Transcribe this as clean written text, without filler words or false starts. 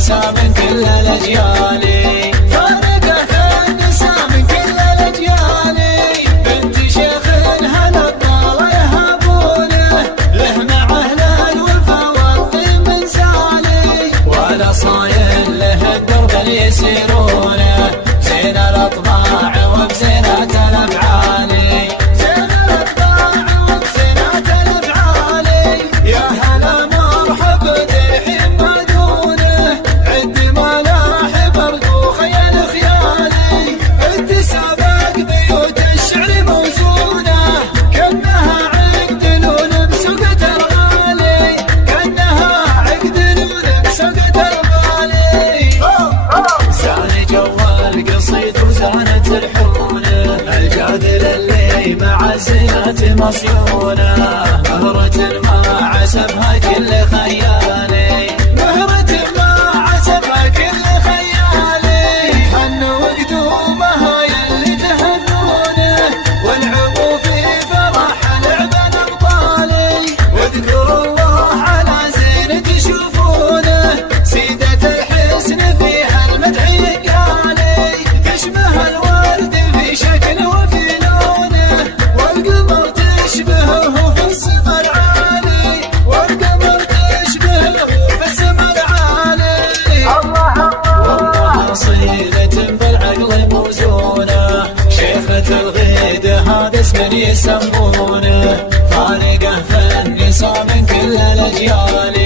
النساء من كل الأجيال، فارقة في النساء من كل الأجيال. بنت شيخ هلا الطالة يهابونه، له مع أهل الوفا والطيب من سالي، ولا صايل له الدرب اللي يسيرونه، زين الأطباع وبزينة الأفعال، زين الأطباع وبزينة الأفعال. يا هلا مرحب ترحيب ما دونه، عد ملاحب أرجو خيال خيالي، عد سابق بيوت الشعر موزونة، كأنها عقد لون بسوقة الغالي، كأنها عقد لون بسوقة الغالي. زان جو القصيد وزانت الحونة، الجادل اللي مع الزينات مصيونة، مهرة ما عسبها كل خيالي، مهرة ما عسبها كل خيالي. حن وقدومها يلي تهنونه، والعبو في فرح لعبا أبطالي، واذكروا الله على زين تشوفونه، سيدة الحسن فيها المدح يقالي، تشبه الورد في شكله وفي لونه، والقمر تشبهه في السما العالي، والقمر تشبهه في السما العالي. والله أصيلة بالعقل موزونة، شيخة الغيدة هذا اسم يسمونه، فارقة في النساء من كل الأجيال.